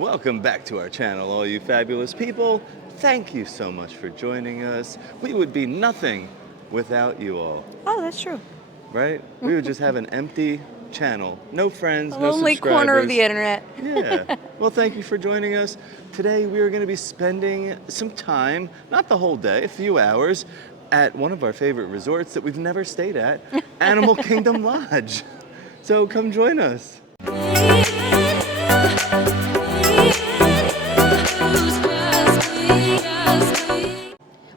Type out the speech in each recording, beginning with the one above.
Welcome back to our channel, all you fabulous people. Thank you so much for joining us. We would be nothing without you all, Oh, that's true. right? We would just have an empty channel. No friends, A no lonely subscribers. corner of the internet. Yeah. Well, thank you for joining us. Today we are going to be spending some time, not the whole day, a few hours, at one of our favorite resorts that we've never stayed at, Animal Kingdom Lodge. So come join us.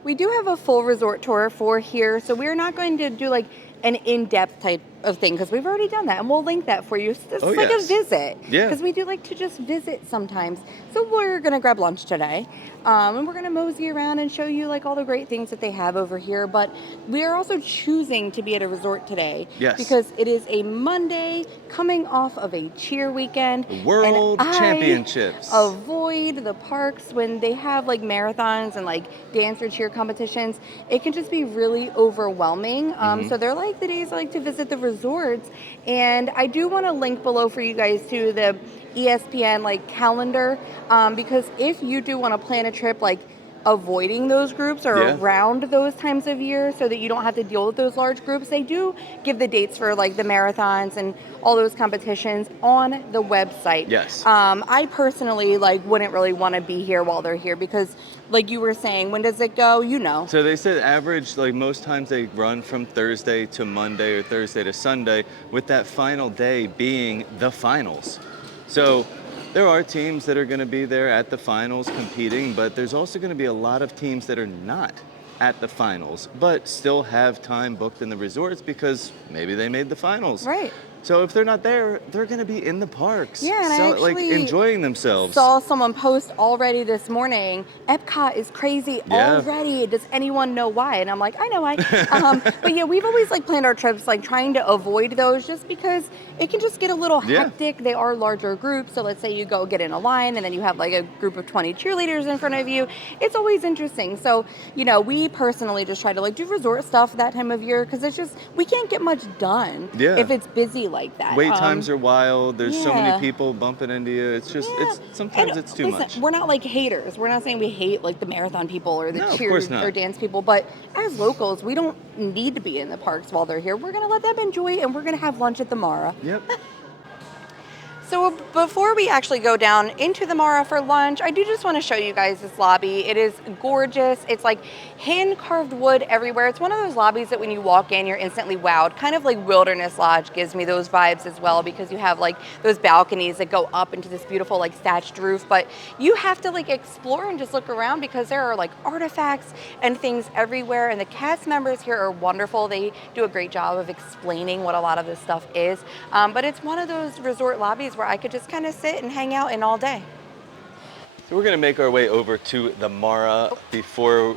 We do have a full resort tour for here, so we're not going to do like an in-depth type of thing because we've already done that, and we'll link that for you. It's like a visit, because we do like to just visit sometimes. So we're gonna grab lunch today, and we're gonna mosey around and show you like all the great things that they have over here. But we are also choosing to be at a resort today, because it is a Monday coming off of a cheer weekend. The World Championships. Avoid the parks when they have like marathons and like dance or cheer competitions. It can just be really overwhelming. So they're like the days I like to visit the resorts, and I do want to link below for you guys to the ESPN like calendar, because if you do want to plan a trip like avoiding those groups or around those times of year so that you don't have to deal with those large groups, they do give the dates for like the marathons and all those competitions on the website. I personally like wouldn't really want to be here while they're here because like you were saying, when does it go? You know. So they said average, like most times they run from Thursday to Monday or Thursday to Sunday, with that final day being the finals. So there are teams that are going to be there at the finals competing, but there's also going to be a lot of teams that are not at the finals, but still have time booked in the resorts because maybe they made the finals. Right. So if they're not there, they're going to be in the parks. Yeah, and I actually like enjoying themselves. saw someone post already this morning, Epcot is crazy already. Does anyone know why? And I'm like, I know why. But yeah, we've always like planned our trips like trying to avoid those just because it can just get a little hectic. They are larger groups. So let's say you go get in a line and then you have like a group of 20 cheerleaders in front of you. It's always interesting. So, you know, we personally just try to like do resort stuff that time of year because it's just, we can't get much done if it's busy like that. Wait times are wild. There's so many people bumping into you. It's just, sometimes it's too much. We're not like haters. We're not saying we hate like the marathon people or the cheer or dance people, but as locals, we don't need to be in the parks while they're here. We're going to let them enjoy it, and we're going to have lunch at the Mara. Yep. So before we actually go down into the Mara for lunch, I do just want to show you guys this lobby. It is gorgeous. It's like hand-carved wood everywhere. It's one of those lobbies that when you walk in, you're instantly wowed. Kind of like Wilderness Lodge gives me those vibes as well, because you have like those balconies that go up into this beautiful like thatched roof. But you have to like explore and just look around because there are like artifacts and things everywhere. And the cast members here are wonderful. They do a great job of explaining what a lot of this stuff is. But it's one of those resort lobbies where I could just kind of sit and hang out in all day. So we're going to make our way over to the Mara before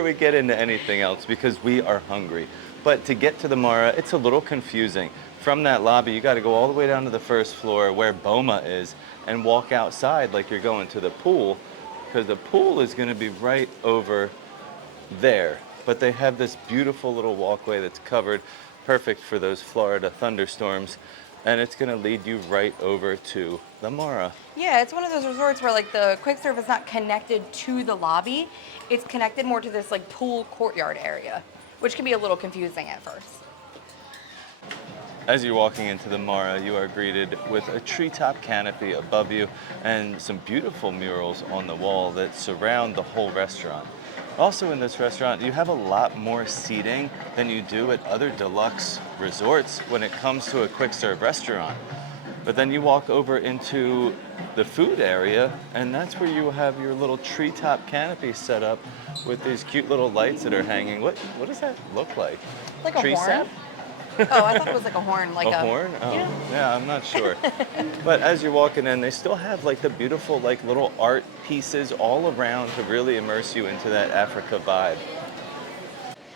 we get into anything else because we are hungry. But to get to the Mara, it's a little confusing. From that lobby, you got to go all the way down to the first floor where Boma is and walk outside like you're going to the pool, because the pool is going to be right over there. But they have this beautiful little walkway that's covered, perfect for those Florida thunderstorms, and it's going to lead you right over to the Mara. Yeah, it's one of those resorts where like the quick serve is not connected to the lobby. It's connected more to this like pool courtyard area, which can be a little confusing at first. As you're walking into the Mara, you are greeted with a treetop canopy above you and some beautiful murals on the wall that surround the whole restaurant. Also in this restaurant, you have a lot more seating than you do at other deluxe resorts when it comes to a quick serve restaurant. But then you walk over into the food area, and that's where you have your little treetop canopy set up with these cute little lights that are hanging. What does that look like? Like a tree horn? sap? Oh, I thought it was like a horn. Like a horn? Oh, yeah, I'm not sure. But as you're walking in, they still have like the beautiful like little art pieces all around to really immerse you into that Africa vibe.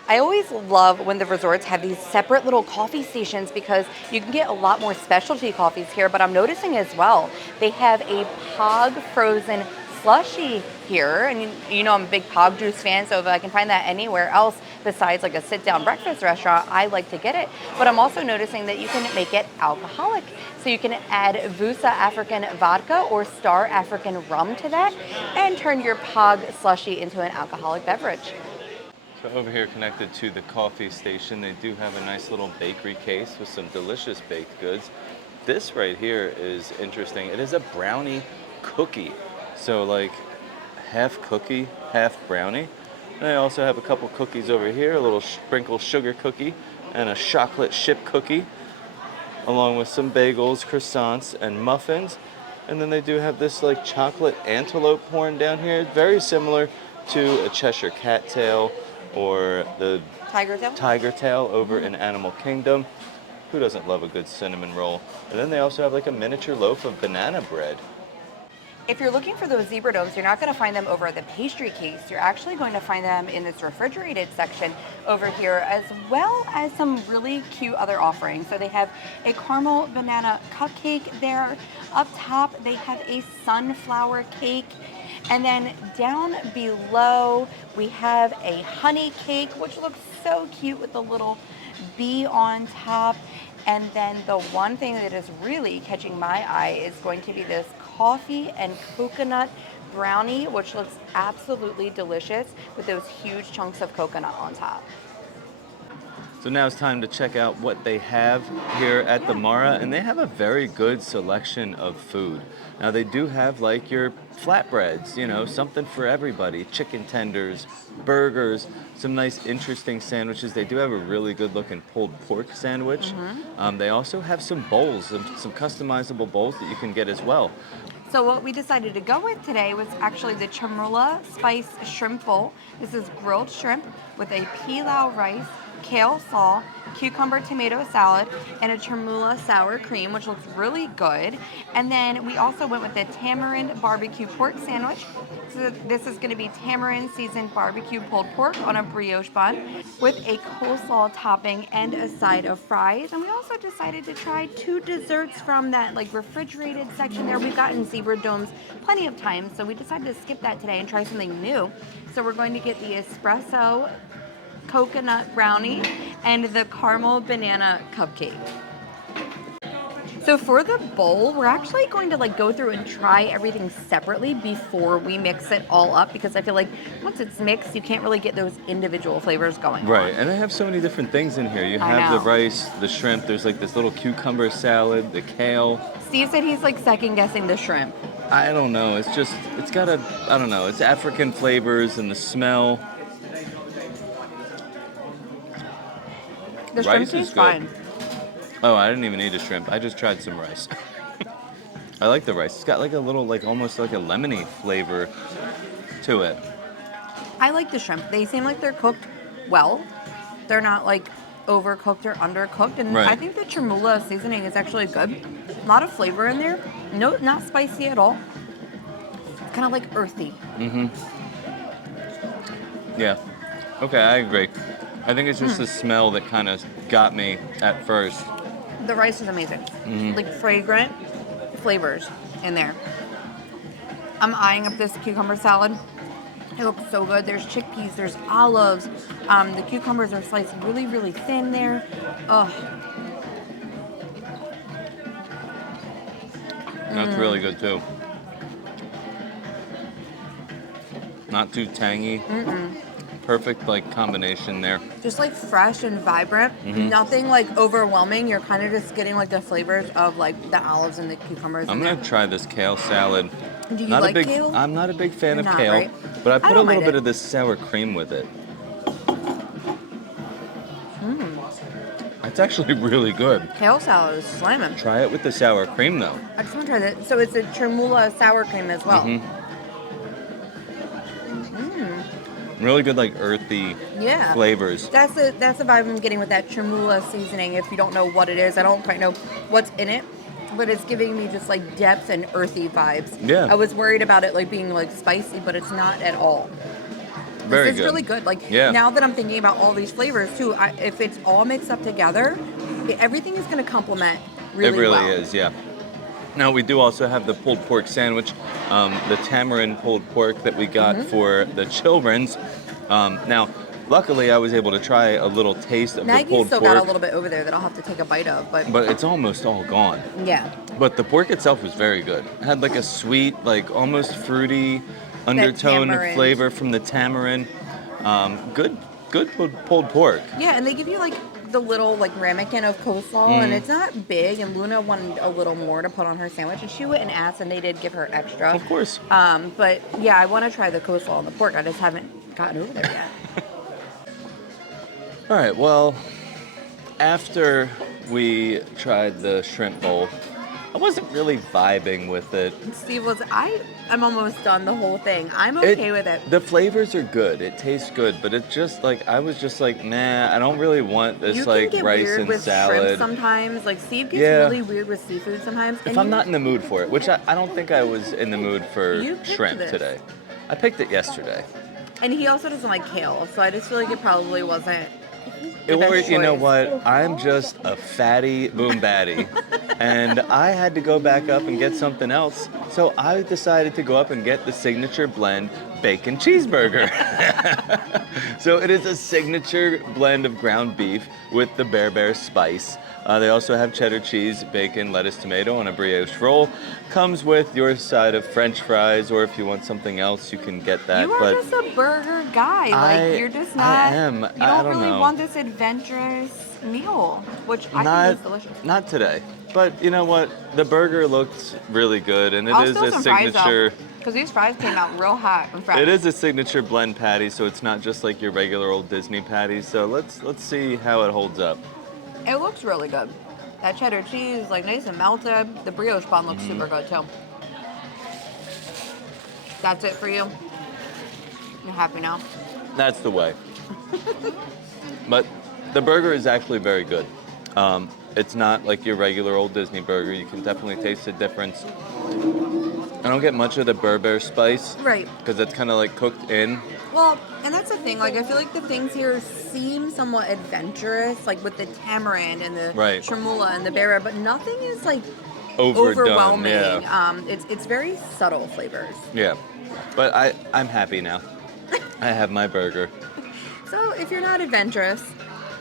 I always love when the resorts have these separate little coffee stations because you can get a lot more specialty coffees here, but I'm noticing as well, they have a Pog frozen slushy here, and you know I'm a big Pog juice fan, so if I can find that anywhere else, besides like a sit-down breakfast restaurant, I like to get it. But I'm also noticing that you can make it alcoholic. So you can add Vusa African vodka or Star African rum to that and turn your Pog slushy into an alcoholic beverage. So over here connected to the coffee station, they do have a nice little bakery case with some delicious baked goods. This right here is interesting. It is a brownie cookie. So like half cookie, half brownie. And I also have a couple cookies over here, a little sprinkle sugar cookie and a chocolate chip cookie, along with some bagels, croissants, and muffins. And then they do have this like chocolate antelope horn down here, very similar to a Cheshire cat tail or the tiger tail over in Animal Kingdom. Who doesn't love a good cinnamon roll? And then they also have like a miniature loaf of banana bread. If you're looking for those zebra domes, you're not going to find them over at the pastry case. You're actually going to find them in this refrigerated section over here, as well as some really cute other offerings. So they have a caramel banana cupcake there. Up top, they have a sunflower cake. And then down below, we have a honey cake, which looks so cute with the little bee on top. And then the one thing that is really catching my eye is going to be this coffee and coconut brownie, which looks absolutely delicious with those huge chunks of coconut on top. So now it's time to check out what they have here at the Mara, and they have a very good selection of food. Now they do have like your flatbreads, you know, something for everybody, chicken tenders, burgers, some nice interesting sandwiches. They do have a really good looking pulled pork sandwich. They also have some bowls, some customizable bowls that you can get as well. So what we decided to go with today was actually the Chamula Spice Shrimp Bowl. This is grilled shrimp with a pilau rice, kale slaw, cucumber tomato salad, and a chermoula sour cream, which looks really good. And then we also went with the tamarind barbecue pork sandwich. So this is going to be tamarind seasoned barbecue pulled pork on a brioche bun with a coleslaw topping and a side of fries. And we also decided to try 2 desserts from that like refrigerated section there. We've gotten zebra domes plenty of times, so we decided to skip that today and try something new. So we're going to get the espresso coconut brownie and the caramel banana cupcake. So for the bowl, we're actually going to like go through and try everything separately before we mix it all up, because I feel like once it's mixed, you can't really get those individual flavors going. Right, and they have so many different things in here. You have the rice, the shrimp, there's like this little cucumber salad, the kale. Steve said he's like second guessing the shrimp. I don't know, it's got a, I don't know, it's African flavors and the smell. The shrimp tastes fine. Oh, I didn't even eat a shrimp. I just tried some rice. I like the rice. It's got like a little, like almost like a lemony flavor to it. I like the shrimp. They seem like they're cooked well. They're not like overcooked or undercooked. And I think the chermoula seasoning is actually good. A lot of flavor in there. No, not spicy at all. It's kind of like earthy. Yeah. Okay, I agree. I think it's just the smell that kind of got me at first. The rice is amazing. Like fragrant flavors in there. I'm eyeing up this cucumber salad. It looks so good. There's chickpeas, there's olives. The cucumbers are sliced really, really thin there. Ugh. That's really good too. Not too tangy. Perfect like combination there. Just like fresh and vibrant. Nothing like overwhelming. You're kind of just getting like the flavors of like the olives and the cucumbers. I'm gonna try this kale salad. Do you like kale? I'm not a big fan of You're not, kale, right? but I put a little bit it. of this sour cream with it. It's actually really good. Kale salad is slamming. Try it with the sour cream though. I just want to try that. So it's a chermoula sour cream as well. Really good, like earthy flavors. That's the vibe I'm getting with that chermoula seasoning. If you don't know what it is, I don't quite know what's in it, but it's giving me just like depth and earthy vibes. Yeah. I was worried about it like being like spicy, but it's not at all. Very This is really good. Like now that I'm thinking about all these flavors too, if it's all mixed up together, everything is going to complement really well. It really is, yeah. Now we do also have the pulled pork sandwich, the tamarind pulled pork that we got for the children's. Now Luckily, I was able to try a little taste of the Maggie's pulled still pork, got a little bit over there that I'll have to take a bite of, but it's almost all gone. yeah. But the pork itself was very good. It had like a sweet, like almost fruity undertone of tamarind. flavor from the tamarind. Good pulled pork. Yeah, and they give you like the little like ramekin of coleslaw, and it's not big. And Luna wanted a little more to put on her sandwich, and she went and asked, and they did give her extra. Of course. But yeah, I want to try the coleslaw and the pork. I just haven't gotten over there yet. All right, well, after we tried the shrimp bowl, I wasn't really vibing with it. Steve was, I'm almost done the whole thing. I'm okay with it. The flavors are good. It tastes good, but it's just like, I was just like, nah, I don't really want this You like can get rice weird and with salad. shrimp sometimes. Like Steve gets Yeah. really weird with seafood sometimes. If I'm not in the mood for it, which I don't think I was in the mood for You picked shrimp this. today. I picked it yesterday. And he also doesn't like kale, so I just feel like it probably wasn't. Or, you know choice. what? I'm just a fatty boom batty. And I had to go back up and get something else. So I decided to go up and get the signature blend bacon cheeseburger. So it is a signature blend of ground beef with the Bear spice. They also have cheddar cheese, bacon, lettuce, tomato on a brioche roll. Comes with your side of French fries, or if you want something else, you can get that. You are just a burger guy. Like you're just not. I am. You I don't don't really know. want this adventurous meal, which I think is delicious. Not today. But you know what? The burger looked really good, and it I'll is steal a some signature. Because these fries came out real hot and fresh. It is a signature blend patty, so it's not just like your regular old Disney patty. So let's see how it holds up. It looks really good. That cheddar cheese, like nice and melted. The brioche bun looks super good too. That's it for you. You're happy now. That's the way. But the burger is actually very good. It's not like your regular old Disney burger. You can definitely taste the difference. I don't get much of the Bear spice. Right. Because it's kind of like cooked in. Well, and that's the thing. Like, I feel like the things here seem somewhat adventurous, like with the tamarind and the Right. tremula and the bear, but nothing is like Overdone, overwhelming. yeah. It's very subtle flavors. Yeah. But I'm happy now. I have my burger. So if you're not adventurous,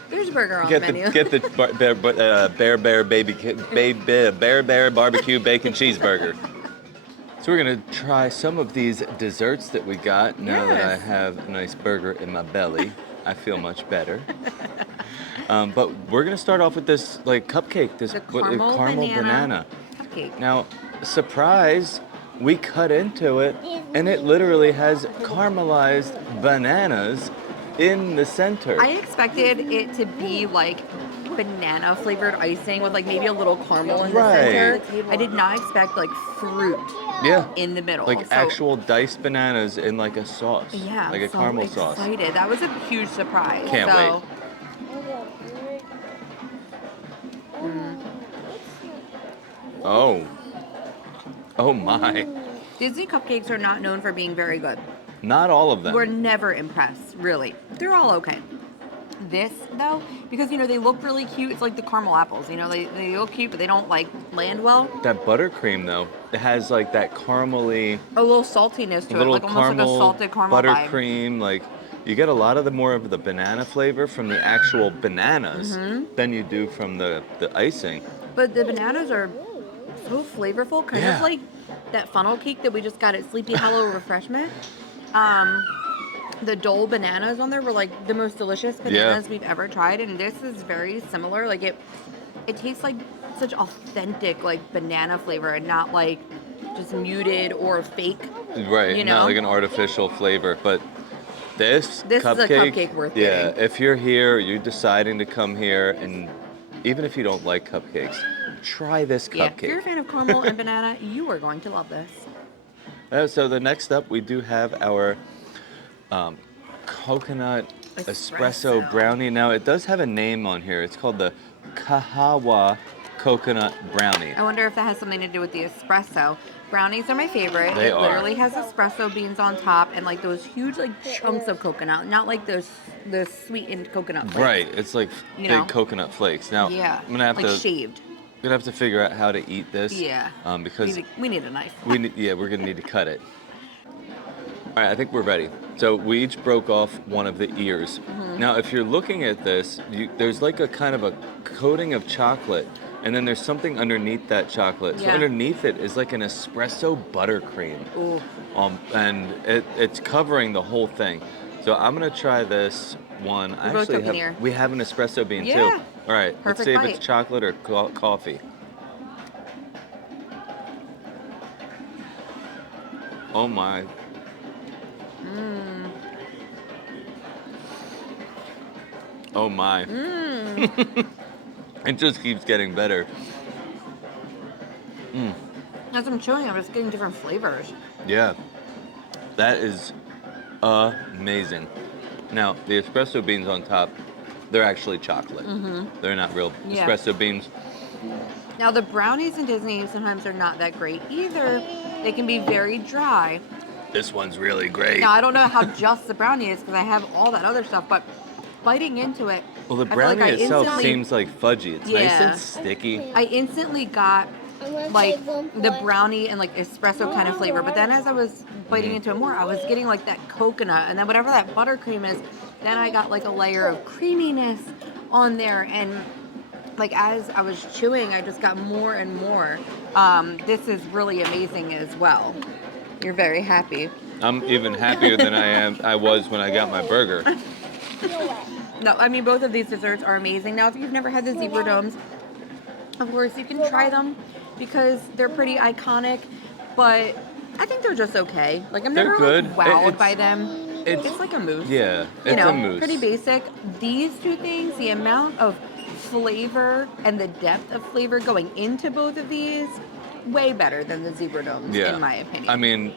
there's a burger on Get the menu. the Bear barbecue bacon cheeseburger. So we're gonna try some of these desserts that we got. Now that I Yes. have a nice burger in my belly, I feel much better. But we're gonna start off with this like cupcake, this The caramel banana cupcake. Now, surprise, we cut into it, and it literally has caramelized bananas in the center. I expected it to be like banana flavored icing with like maybe a little caramel in the Right. center. I did not expect like fruit Yeah. in the middle. Like So- actual diced bananas in like a sauce. Yeah, Like a so caramel sauce. excited. That was a huge surprise. Can't so, Oh. Oh my. Disney cupcakes are not known for being very good. Not all of them. We're never impressed, really. They're all okay. This, though, because, you know, they look really cute. It's like the caramel apples, you know, they look cute, but they don't, like, land well. That buttercream though, it has like that caramely, A little saltiness to it, little like almost like a caramel, salted caramel vibe. buttercream. Like you get a lot of the more of the banana flavor from the actual bananas Mm-hmm. than you do from the icing. But the bananas are so flavorful, kind Yeah. of like that funnel cake that we just got at Sleepy Hollow Refreshment. The Dole bananas on there were like the most delicious bananas we've ever tried, and this is very similar. Like it tastes like such authentic like banana flavor, and not like just muted or fake. Right, You not know? like an artificial flavor, but this This is a cupcake, cupcake worth yeah, getting. if you're here, you're deciding to come here, and even if you don't like cupcakes, try this Yeah, if you're a cupcake. fan of caramel and banana, you are going to love this. So the next up, we do have our coconut espresso Espresso. brownie. Now, it does have a name on here. It's called the Kahawa Coconut Brownie. I wonder if that has something to do with the espresso. Brownies are my favorite. They it are. literally has espresso beans on top and like those huge like chunks of coconut, not like those the sweetened coconut flakes. Right, it's like You big know? coconut flakes. Now, Yeah. I'm gonna have like to shaved. figure out how to eat this. Yeah. Because We need a knife. we're gonna need to cut it. All right, I think we're ready. So we each broke off one of the ears. Now, if you're looking at this, there's like a kind of a coating of chocolate, and then there's something underneath that chocolate. So Yeah. underneath it is like an espresso buttercream, Ooh. and it's covering the whole thing. So I'm gonna try this one. I both actually took an ear. we have an espresso bean Yeah. too. All right, let's Perfect see if bite. it's chocolate or coffee. Oh my. Oh my. It just keeps getting better. As I'm chewing, I'm just getting different flavors. Yeah, that is amazing. Now, the espresso beans on top, they're actually chocolate. They're not real Yeah. espresso beans. Now the brownies in Disney sometimes are not that great either. They can be very dry. This one's really great. Now I don't know how just the brownie is because I have all that other stuff, but biting into it, Well, the I feel like brownie I itself instantly- seems like fudgy. It's nice Yeah. and sticky. I instantly got like the brownie and like espresso kind of flavor, but then as I was biting into it more, I was getting like that coconut, and then whatever that buttercream is, then I got like a layer of creaminess on there, and like as I was chewing, I just got more and more. This is really amazing as well. You're very happy. I'm even happier than I was when I got my burger. No, I mean both of these desserts are amazing. Now, if you've never had the zebra domes, of course you can try them because they're pretty iconic, but I think they're just okay. Like I'm They're never good. like wowed It's- by them. it's- It's like a mousse. Yeah, You it's know, a mousse. pretty basic. These two things, the amount of flavor and the depth of flavor going into both of these, way better than the zebra domes, Yeah. in my opinion. I mean,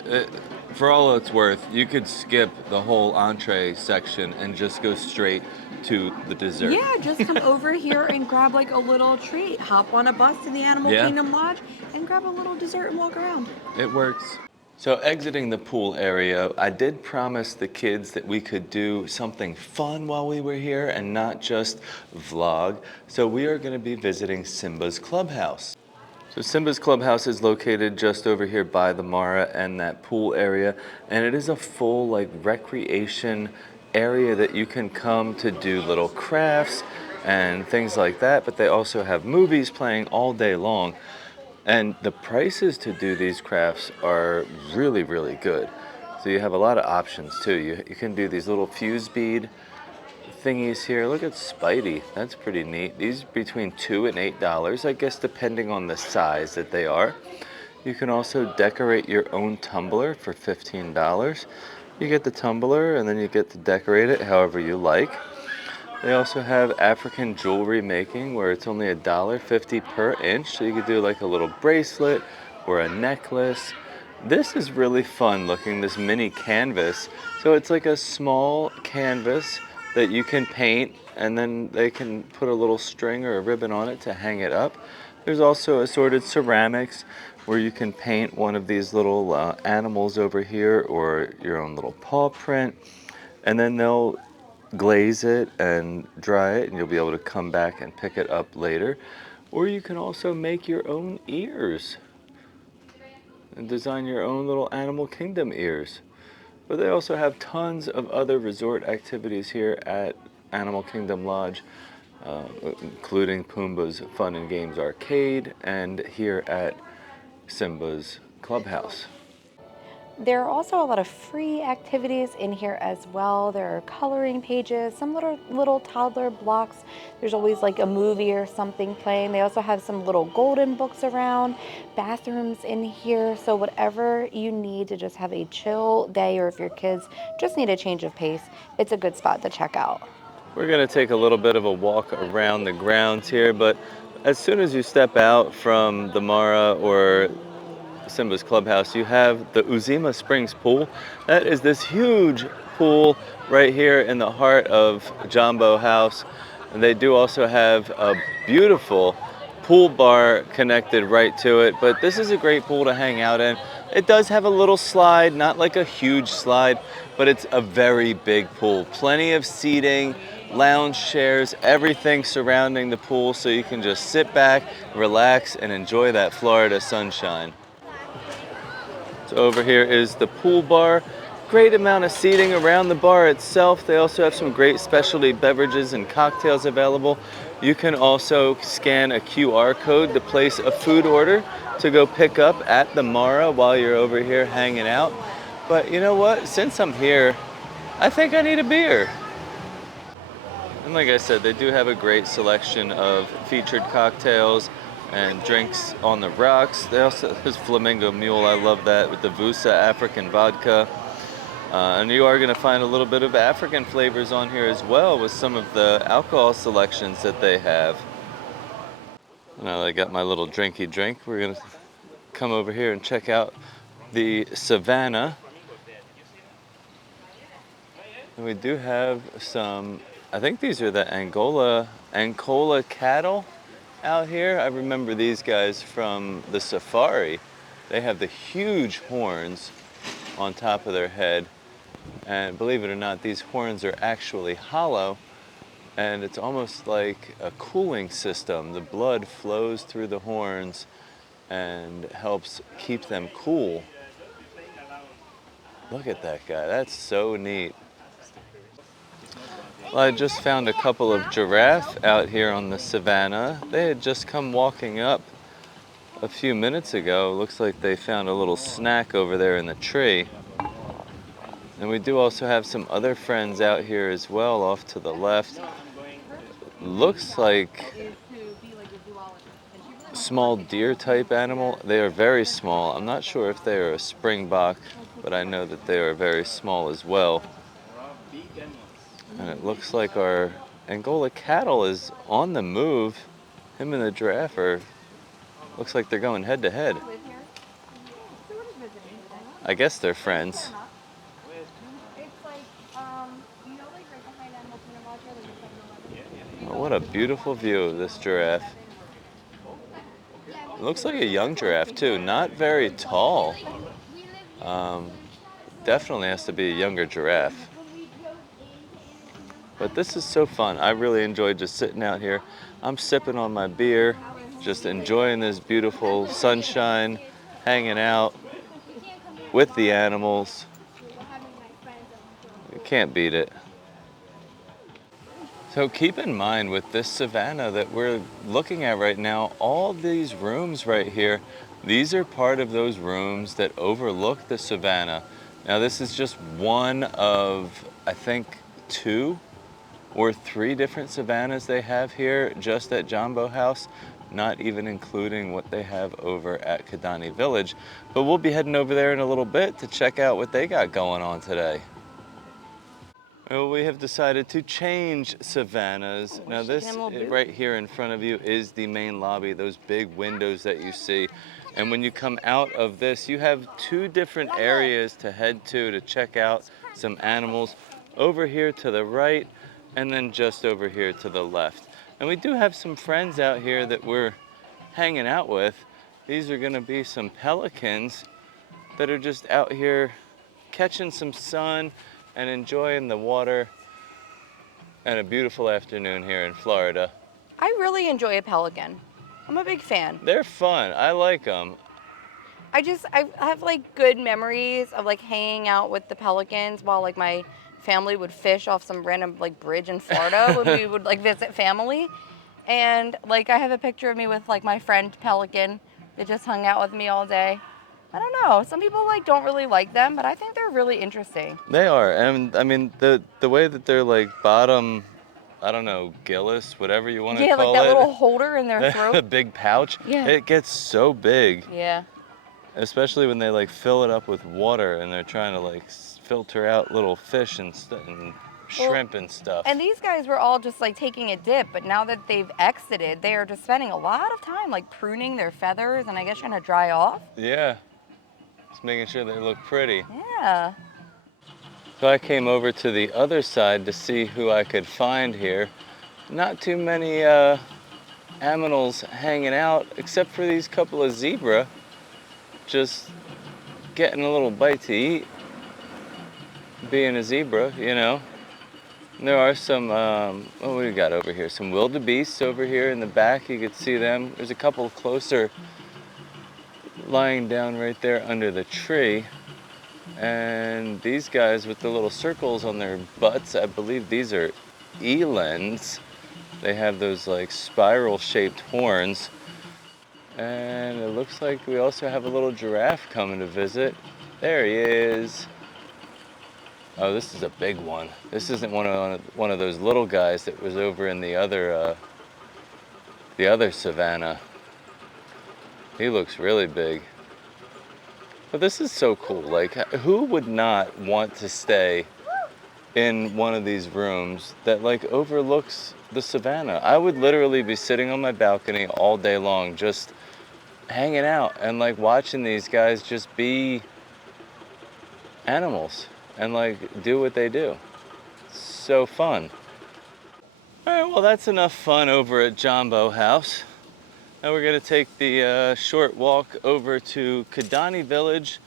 for all it's worth, you could skip the whole entree section and just go straight to the dessert. Yeah, just come over here and grab like a little treat. Hop on a bus to the Animal Yeah. Kingdom Lodge and grab a little dessert and walk around. It works. So exiting the pool area, I did promise the kids that we could do something fun while we were here and not just vlog. So we are going to be visiting Simba's clubhouse. So Simba's clubhouse is located just over here by the Mara and that pool area, and it is a full like recreation area that you can come to do little crafts and things like that, but they also have movies playing all day long. And the prices to do these crafts are really, really good. So you have a lot of options too. You can do these little fuse bead thingies here. Look at Spidey. That's pretty neat. These between $2 and $8, I guess, depending on the size that they are. You can also decorate your own tumbler for $15. You get the tumbler and then you get to decorate it however you like. They also have African jewelry making where it's only $1.50 per inch. So you could do like a little bracelet or a necklace. This is really fun looking, this mini canvas. So it's like a small canvas that you can paint and then they can put a little string or a ribbon on it to hang it up. There's also assorted ceramics where you can paint one of these little animals over here or your own little paw print. And then they'll glaze it and dry it and you'll be able to come back and pick it up later. Or you can also make your own ears and design your own little Animal Kingdom ears. But they also have tons of other resort activities here at Animal Kingdom Lodge, including Pumbaa's Fun and Games Arcade and here at Simba's Clubhouse. There are also a lot of free activities in here as well. There are coloring pages, some little toddler blocks. There's always like a movie or something playing. They also have some little golden books around, bathrooms in here. So whatever you need to just have a chill day, or if your kids just need a change of pace, it's a good spot to check out. We're going to take a little bit of a walk around the grounds here, but as soon as you step out from the Mara or Simba's Clubhouse, you have the Uzima Springs pool. That is this huge pool right here in the heart of Jambo House. And they do also have a beautiful pool bar connected right to it, but this is a great pool to hang out in. It does have a little slide, not like a huge slide, but it's a very big pool. Plenty of seating, lounge chairs, everything surrounding the pool, so you can just sit back, relax, and enjoy that Florida sunshine. So over here is the pool bar. great amount of seating around the bar itself. They also have some great specialty beverages and cocktails available. You can also scan a QR code to place a food order to go pick up at the Mara while you're over here hanging out. But you know what? Since I'm here, I think I need a beer. And like I said, they do have a great selection of featured cocktails and drinks on the rocks. They also have Flamingo Mule, I love that, with the Vusa African vodka. And you are going to find a little bit of African flavors on here as well with some of the alcohol selections that they have. Now that I got my little drinky drink, we're going to come over here and check out the Savannah. And we do have some, I think these are the Angola cattle out here. I remember these guys from the safari. They have the huge horns on top of their head. And believe it or not, these horns are actually hollow, and it's almost like a cooling system. The blood flows through the horns and helps keep them cool. Look at that guy, that's so neat. Well, I just found a couple of giraffe out here on the savannah. They had just come walking up a few minutes ago. Looks like they found a little snack over there in the tree. And we do also have some other friends out here as well off to the left. Looks like small deer type animal. They are very small. I'm not sure if they are a springbok, but I know that they are very small as well. And it looks like our Angola cattle is on the move. Him and the giraffe are, looks like they're going head to head. I guess they're friends. Oh, what a beautiful view of this giraffe. It looks like a young giraffe too, not very tall. Definitely has to be a younger giraffe. But this is so fun. I really enjoyed just sitting out here. I'm sipping on my beer, just enjoying this beautiful sunshine, hanging out with the animals. You can't beat it. So keep in mind with this savannah that we're looking at right now, all these rooms right here, these are part of those rooms that overlook the savannah. Now this is just one of, I think, 2 or 3 different savannas they have here just at Jambo House, not even including what they have over at Kidani Village. But we'll be heading over there in a little bit to check out what they got going on today. Well, we have decided to change savannas. Now this right here in front of you is the main lobby, those big windows that you see. And when you come out of this, you have 2 different areas to head to check out some animals. Over here to the right, and then just over here to the left. And we do have some friends out here that we're hanging out with. These are gonna be some pelicans that are just out here catching some sun and enjoying the water and a beautiful afternoon here in Florida. I really enjoy a pelican. I'm a big fan. They're fun, I like them. I have like good memories of like hanging out with the pelicans while like my family would fish off some random like bridge in Florida when we would like visit family. And like I have a picture of me with like my friend pelican that just hung out with me all day. I don't know, some people like don't really like them, but I think they're really interesting. They are, and I mean the way that they're like bottom, I don't know, Gillis, whatever you want to call it. Yeah, like that little holder in their throat. A big pouch. Yeah. It gets so big. Yeah. Especially when they like fill it up with water and they're trying to like filter out little fish and shrimp and stuff. And these guys were all just like taking a dip, but now that they've exited, they are just spending a lot of time like pruning their feathers and I guess trying to dry off. Yeah, just making sure they look pretty. Yeah. So I came over to the other side to see who I could find here. Not too many aminals hanging out except for these couple of zebra. Just getting a little bite to eat, being a zebra, you know. And there are some, what do we got over here? Some wildebeests over here in the back, you could see them. There's a couple closer lying down right there under the tree. And these guys with the little circles on their butts, I believe these are elands. They have those like spiral shaped horns. And it looks like we also have a little giraffe coming to visit. There he is. Oh, this is a big one. This isn't one of those little guys that was over in the other Savannah. He looks really big. But this is so cool. Like, who would not want to stay in one of these rooms that like overlooks the savannah? I would literally be sitting on my balcony all day long, just hanging out and like watching these guys just be animals and like do what they do. So fun. All right, well, that's enough fun over at Jambo House. Now we're gonna take the short walk over to Kidani Village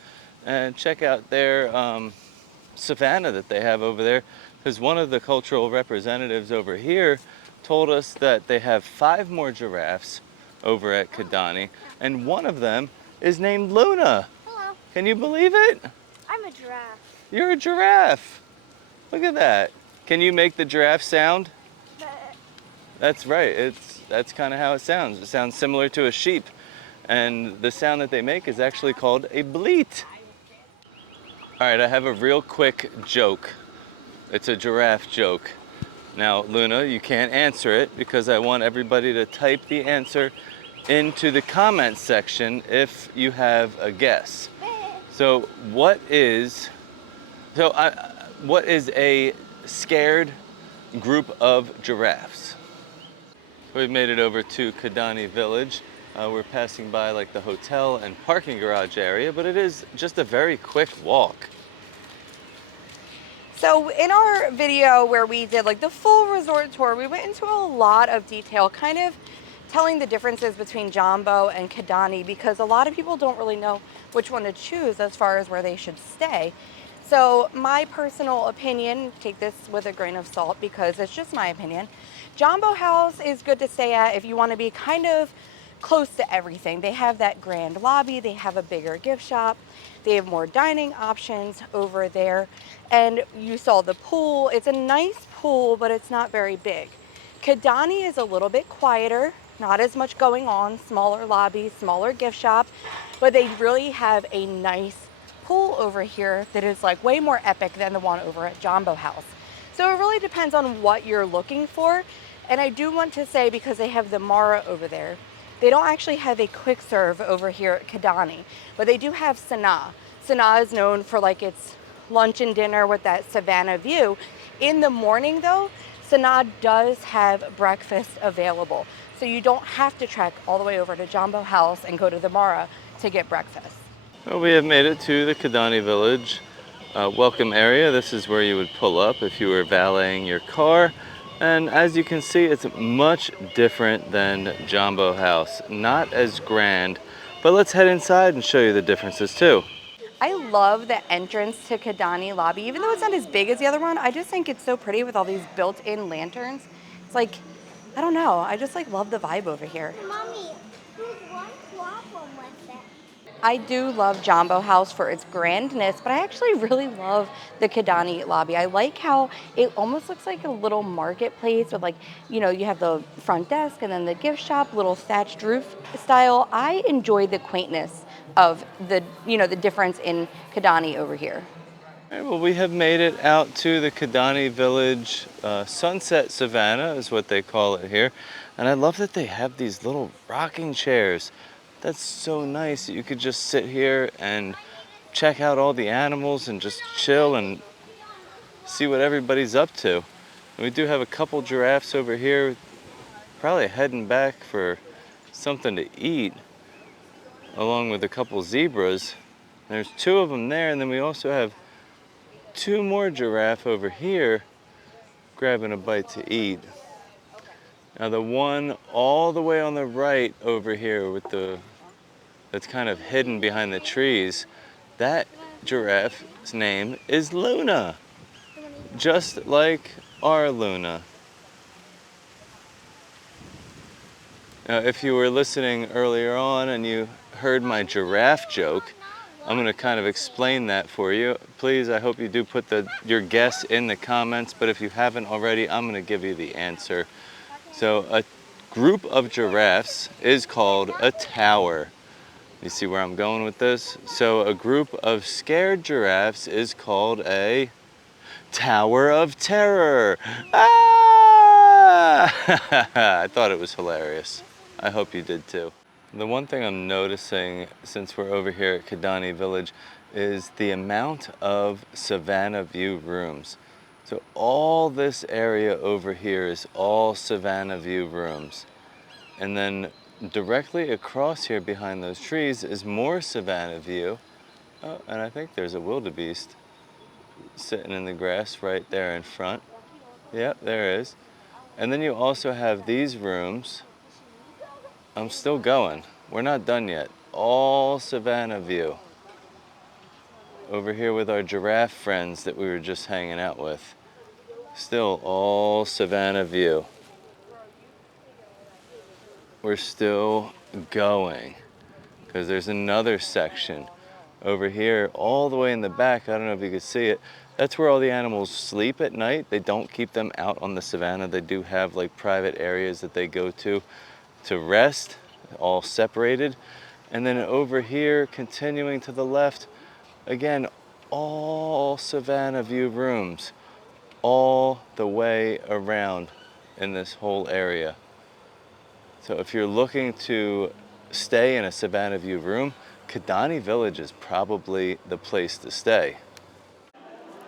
and check out their savannah that they have over there, because one of the cultural representatives over here told us that they have 5 more giraffes over at Kadani, and one of them is named Luna. Hello. Can you believe it? I'm a giraffe. You're a giraffe. Look at that. Can you make the giraffe sound? That's right. That's kind of how it sounds. It sounds similar to a sheep, and the sound that they make is actually called a bleat. All right, I have a real quick joke. It's a giraffe joke. Now, Luna, you can't answer it because I want everybody to type the answer into the comments section if you have a guess. So, what is a scared group of giraffes? We've made it over to Kidani Village. We're passing by like the hotel and parking garage area, but it is just a very quick walk. So in our video where we did like the full resort tour, we went into a lot of detail, kind of telling the differences between Jambo and Kadani, because a lot of people don't really know which one to choose as far as where they should stay. So my personal opinion, take this with a grain of salt because it's just my opinion, Jambo House is good to stay at if you want to be kind of close to everything. They have that grand lobby, they have a bigger gift shop, they have more dining options over there, and you saw the pool. It's a nice pool, but it's not very big. Kadani is a little bit quieter, not as much going on, smaller lobby, smaller gift shop, but they really have a nice pool over here that is like way more epic than the one over at Jambo House. So it really depends on what you're looking for. And I do want to say, because they have the Mara over there, they don't actually have a quick serve over here at Kadani, but they do have Sanaa. Sanaa is known for like its lunch and dinner with that Savannah view. In the morning though, Sanaa does have breakfast available. So you don't have to trek all the way over to Jambo House and go to the Mara to get breakfast. Well, we have made it to the Kidani Village welcome area. This is where you would pull up if you were valeting your car. And as you can see, it's much different than Jambo House. Not as grand, but let's head inside and show you the differences too. I love the entrance to Kadani lobby. Even though it's not as big as the other one, I just think it's so pretty with all these built-in lanterns. It's like, I don't know, I just like love the vibe over here. Mommy, there's one problem with it. I do love Jambo House for its grandness, but I actually really love the Kadani lobby. I like how it almost looks like a little marketplace with like, you know, you have the front desk and then the gift shop, little thatched roof style. I enjoy the quaintness of the, you know, the difference in Kadani over here. All right, well, we have made it out to the Kidani Village Sunset Savannah is what they call it here. And I love that they have these little rocking chairs. That's so nice that you could just sit here and check out all the animals and just chill and see what everybody's up to. And we do have a couple giraffes over here, probably heading back for something to eat, along with a couple zebras. There's 2 of them there, and then we also have 2 more giraffe over here grabbing a bite to eat. Now the one all the way on the right over here with that's kind of hidden behind the trees, that giraffe's name is Luna, just like our Luna. Now if you were listening earlier on and you heard my giraffe joke, I'm going to kind of explain that for you. Please, I hope you do put your guess in the comments, but if you haven't already, I'm going to give you the answer. So a group of giraffes is called a tower. You see where I'm going with this? So a group of scared giraffes is called a tower of terror. Ah! I thought it was hilarious. I hope you did too. The one thing I'm noticing since we're over here at Kidani Village is the amount of Savannah view rooms. So all this area over here is all Savannah view rooms. And then directly across here behind those trees is more Savannah view. Oh, and I think there's a wildebeest sitting in the grass right there in front. Yep, there is. And then you also have these rooms. I'm still going. We're not done yet. All Savannah view. Over here with our giraffe friends that we were just hanging out with. Still all Savannah view. We're still going because there's another section over here all the way in the back. I don't know if you can see it. That's where all the animals sleep at night. They don't keep them out on the savannah. They do have like private areas that they go to rest, all separated. And then over here, continuing to the left, again, all Savannah view rooms, all the way around in this whole area. So if you're looking to stay in a Savannah view room, Kidani Village is probably the place to stay.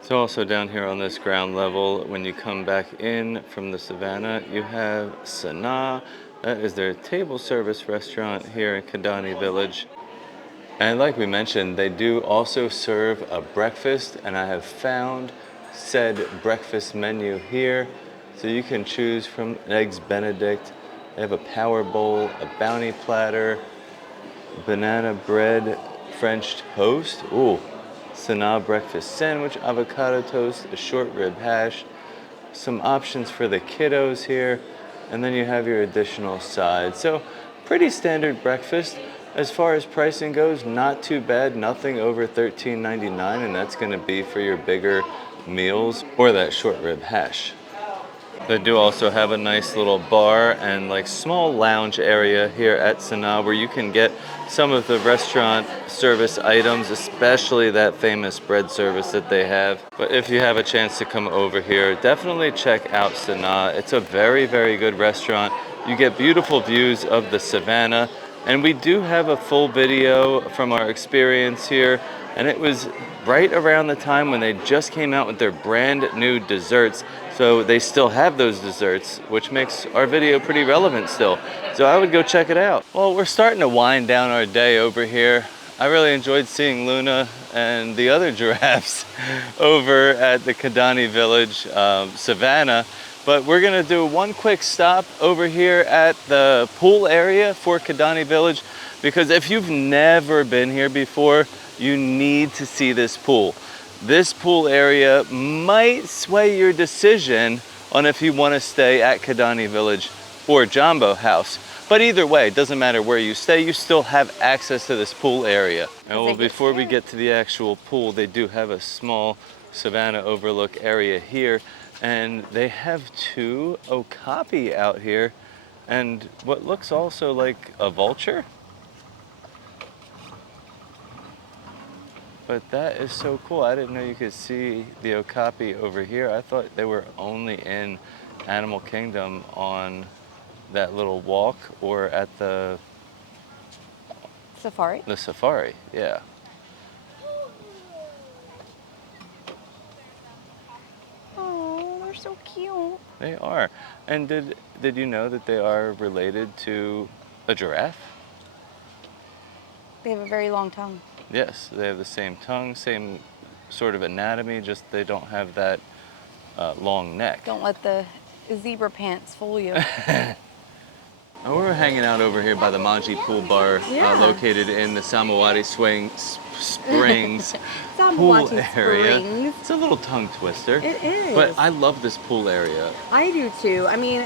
So also down here on this ground level, when you come back in from the Savannah, you have Sanaa. That is their table service restaurant here in Kidani Village. And like we mentioned, they do also serve a breakfast, and I have found said breakfast menu here. So you can choose from Eggs Benedict. They have a power bowl, a bounty platter, banana bread, French toast. Ooh, Sanaa breakfast sandwich, avocado toast, a short rib hash, some options for the kiddos here, and then you have your additional sides. So pretty standard breakfast. As far as pricing goes, not too bad, nothing over $13.99, and that's gonna be for your bigger meals or that short rib hash. They do also have a nice little bar and like small lounge area here at Sanaa where you can get some of the restaurant service items, especially that famous bread service that they have. But if you have a chance to come over here, definitely check out Sanaa. It's a very, very good restaurant. You get beautiful views of the savannah. And we do have a full video from our experience here. And it was right around the time when they just came out with their brand new desserts. So they still have those desserts, which makes our video pretty relevant still. So I would go check it out. Well, we're starting to wind down our day over here. I really enjoyed seeing Luna and the other giraffes over at the Kidani Village Savannah. But we're gonna do one quick stop over here at the pool area for Kidani Village, because if you've never been here before, you need to see this pool. This pool area might sway your decision on if you want to stay at Kidani Village or Jambo House. But either way, it doesn't matter where you stay, you still have access to this pool area. And well, before we get to the actual pool, they do have a small Savannah overlook area here. And they have two okapi out here and what looks also like a vulture. But that is so cool. I didn't know you could see the okapi over here. I thought they were only in Animal Kingdom on that little walk or at the Safari? The safari, yeah. Oh, they're so cute. They are. And did you know that they are related to a giraffe? They have a very long tongue. Yes, they have the same tongue, same sort of anatomy, just they don't have that long neck. Don't let the zebra pants fool you. And we're hanging out over here by the Maji Pool Bar, located in the Samawati Springs pool area. It's a little tongue twister. It is. But I love this pool area. I do too. I mean,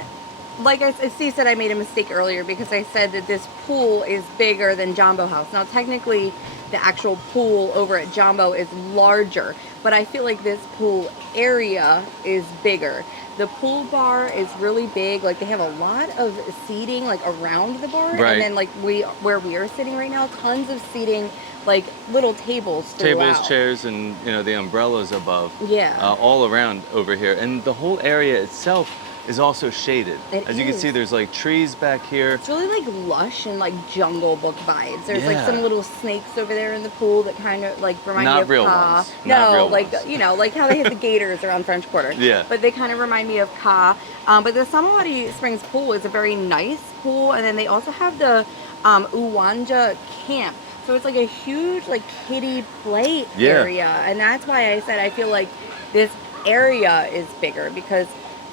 like Steve said, I made a mistake earlier because I said that this pool is bigger than Jambo House. Now, technically, the actual pool over at Jambo is larger, but I feel like this pool area is bigger. The pool bar is really big. Like, they have a lot of seating, like, around the bar. Right. And then, like, where we are sitting right now, tons of seating, like, little tables throughout. Tables, chairs, and the umbrellas above. Yeah. All around over here, and the whole area itself is also shaded. As you can see, there's like trees back here. It's really like lush and like Jungle Book vibes. There's like Yeah. some little snakes over there in the pool that kind of like remind me Not of real Ka. ones. No, Not real like ones. like how they have the gators around French Quarter. Yeah. But they kind of remind me of Ka. But the Samawati Springs pool is a very nice pool, and then they also have the Uwanja camp. So it's like a huge like kiddie play area, and that's why I said I feel like this area is bigger because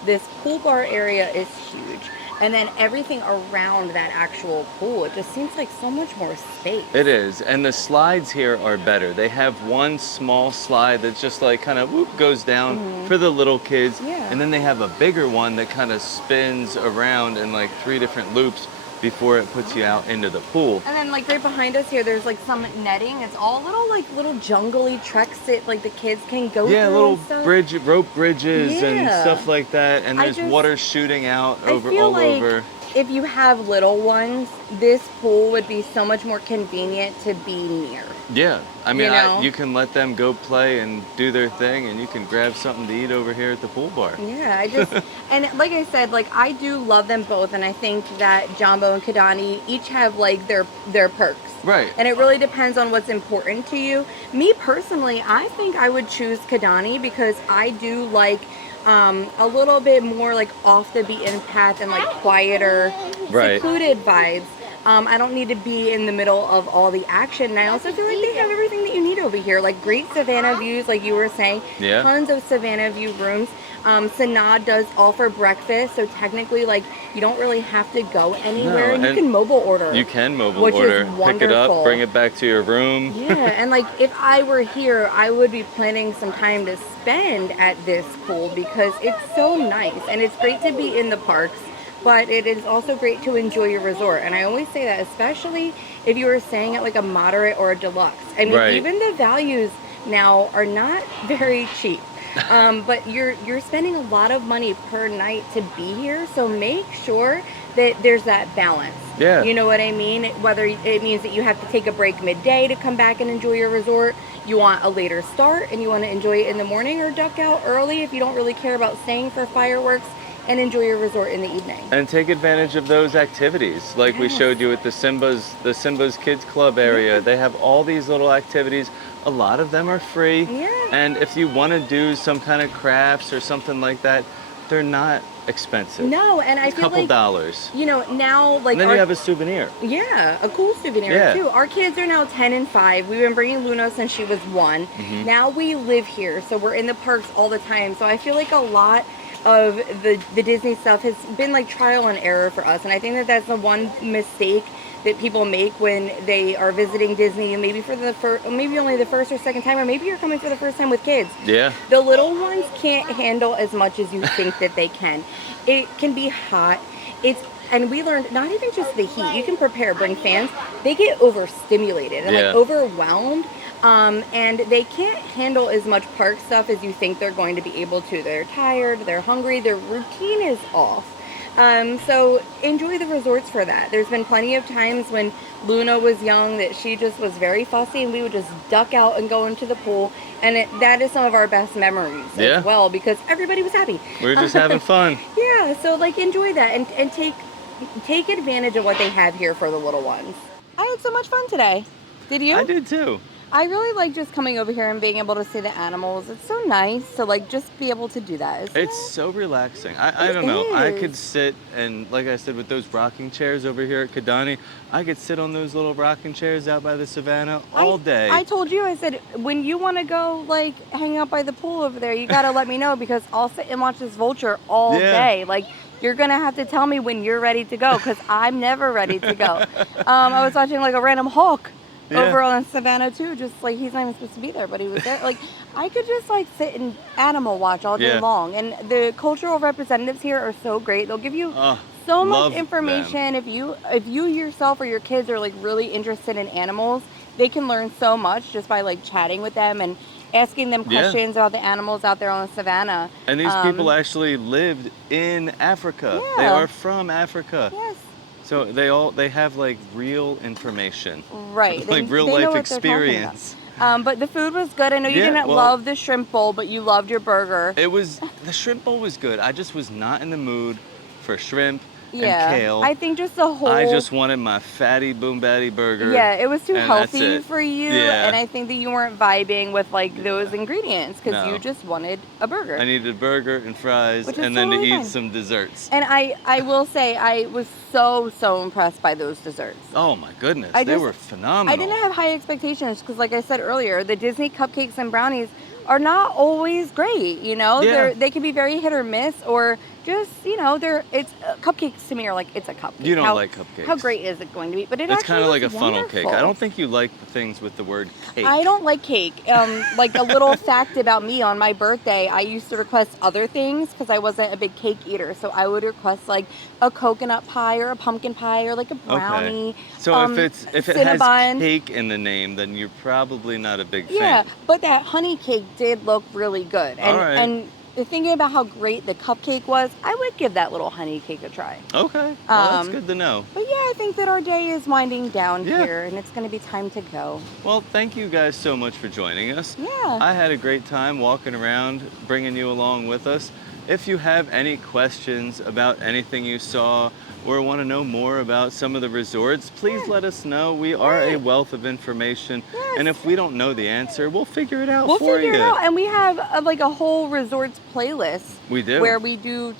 this pool bar area is huge, and then everything around that actual pool, it just seems like so much more space. It is, and the slides here are better. They have one small slide that's just like kind of whoop goes down for the little kids, and then they have a bigger one that kind of spins around in like 3 different loops before it puts you out into the pool. And then like right behind us here, there's like some netting. It's all little jungly treks that like the kids can go through. Little and stuff. rope bridges and Yeah. stuff like that. And there's water shooting out all over. If you have little ones, this pool would be so much more convenient to be near. Yeah, I mean, You know? you can let them go play and do their thing, and you can grab something to eat over here at the pool bar. Yeah, I just, and like I said, like I do love them both, and I think that Jambo and Kadani each have like their perks. Right. And it really depends on what's important to you. Me personally, I think I would choose Kadani because I do like a little bit more like off the beaten path and like quieter, secluded vibes. I don't need to be in the middle of all the action. And I also feel like they have everything that you need over here. Like great Savannah views, like you were saying. Yeah. Tons of Savannah view rooms. Sanaa does offer breakfast, so technically, like, you don't really have to go anywhere, and you can mobile order. You can mobile which order, is pick it up, wonderful. bring it back to your room. Yeah, and like if I were here, I would be planning some time to spend at this pool because it's so nice, and it's great to be in the parks, but it is also great to enjoy your resort. And I always say that, especially if you are staying at like a moderate or a deluxe. I mean, even the values now are not very cheap. But you're spending a lot of money per night to be here, so make sure that there's that balance. Yeah. You know what I mean? Whether it means that you have to take a break midday to come back and enjoy your resort, you want a later start and you want to enjoy it in the morning, or duck out early if you don't really care about staying for fireworks and enjoy your resort in the evening. And take advantage of those activities, like we showed you at the Simba's Kids Club area. They have all these little activities. A lot of them are free. Yeah. And if you want to do some kind of crafts or something like that, they're not expensive. No, and I feel couple like dollars. you know, now like And then you have a souvenir. Yeah, a cool souvenir too. Our kids are now 10 and 5. We've been bringing Luna since she was 1. Now we live here, so we're in the parks all the time. So I feel like a lot of the Disney stuff has been like trial and error for us, and I think that that's the one mistake that people make when they are visiting Disney, maybe for the maybe only the first or second time, or maybe you're coming for the first time with kids. Yeah. The little ones can't handle as much as you think that they can. It can be hot. And we learned not even just the heat. You can bring fans. They get overstimulated and like overwhelmed. And they can't handle as much park stuff as you think they're going to be able to. They're tired, they're hungry, their routine is off. So enjoy the resorts for that. There's been plenty of times when Luna was young that she just was very fussy, and we would just duck out and go into the pool. And that is some of our best memories as well, because everybody was happy. We were just having fun. Yeah, so like enjoy that and take advantage of what they have here for the little ones. I had so much fun today. Did you? I did too. I really like just coming over here and being able to see the animals. It's so nice to like just be able to do that. It's so relaxing. I don't know. I could sit and, like I said, with those rocking chairs over here at Kadani, I could sit on those little rocking chairs out by the Savannah all day. I told you, I said, when you want to go like hang out by the pool over there, you got to let me know, because I'll sit and watch this vulture all day. Like, you're going to have to tell me when you're ready to go, because I'm never ready to go. I was watching like a random hawk over on Savannah too, just like he's not even supposed to be there, but he was there. Like, I could just like sit and animal watch all day long. And the cultural representatives here are so great. They'll give you so Love much information. If you yourself or your kids are like really interested in animals, they can learn so much just by like chatting with them and asking them Yeah. questions about the animals out there on the savannah. And these people actually lived in Africa. They Yeah. are from Africa. Yes. So they have like real information. Right. Like real they know life what they're talking about. experience. But the food was good. I know you Yeah, didn't well- love the shrimp bowl, but you loved your burger. The shrimp bowl was good. I just was not in the mood for shrimp Yeah. and kale. I think just the whole. I just wanted my fatty boom batty burger. Yeah, it was too and that's healthy it. for you, Yeah. and I think that you weren't vibing with like those ingredients because No. you just wanted a burger. I needed a burger and fries Which is and then to totally eat fine. some desserts. And I will say I was so impressed by those desserts. Oh my goodness, I they just- were phenomenal. I didn't have high expectations because, like I said earlier, the Disney cupcakes and brownies are not always great. You know, Yeah. they can be very hit or miss, or just it's cupcakes to me are like it's a cupcake. You don't like cupcakes. How great is it going to be? But It's actually kind of like a looks funnel cake. wonderful. I don't think you like things with the word cake. I don't like cake. Like a little fact about me, on my birthday, I used to request other things because I wasn't a big cake eater. So I would request like a coconut pie or a pumpkin pie or like a brownie. Okay. So if it has Cinnabon. cake in the name, then you're probably not a big Yeah, fan. but that honey cake did look really good. And All right. and thinking about how great the cupcake was, I would give that little honey cake a try. Okay. Well, that's Um, good to know. But yeah, I think that our day is winding down Yeah. here, and it's going to be time to go. Well, thank you guys so much for joining us. Yeah. I had a great time walking around, bringing you along with us. If you have any questions about anything you saw or want to know more about some of the resorts, please let us know. We are a wealth of information. Yes. And if we don't know the answer, we'll figure it out We'll for figure you. it out, and we have like a whole resorts playlist. We do. Where we did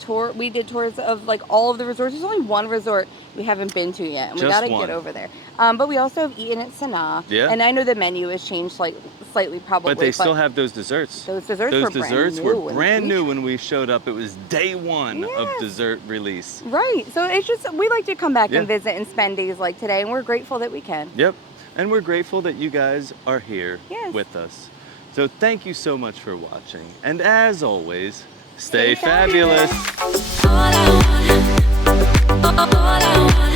tours of like all of the resorts. There's only one resort we haven't been to yet, and we Just got to one. get over there. But we also have eaten at Sanaa. Yeah. And I know the menu has changed slightly probably. But they still have those desserts. Those desserts Those were desserts brand new were when brand we new when we showed up. It was day one of Yes. dessert release. Right. So it's just we like to come back Yeah. and visit and spend days like today, and we're grateful that we can. Yep. And we're grateful that you guys are here Yes. with us. So thank you so much for watching. And as always, stay Stay fabulous. fabulous. All I want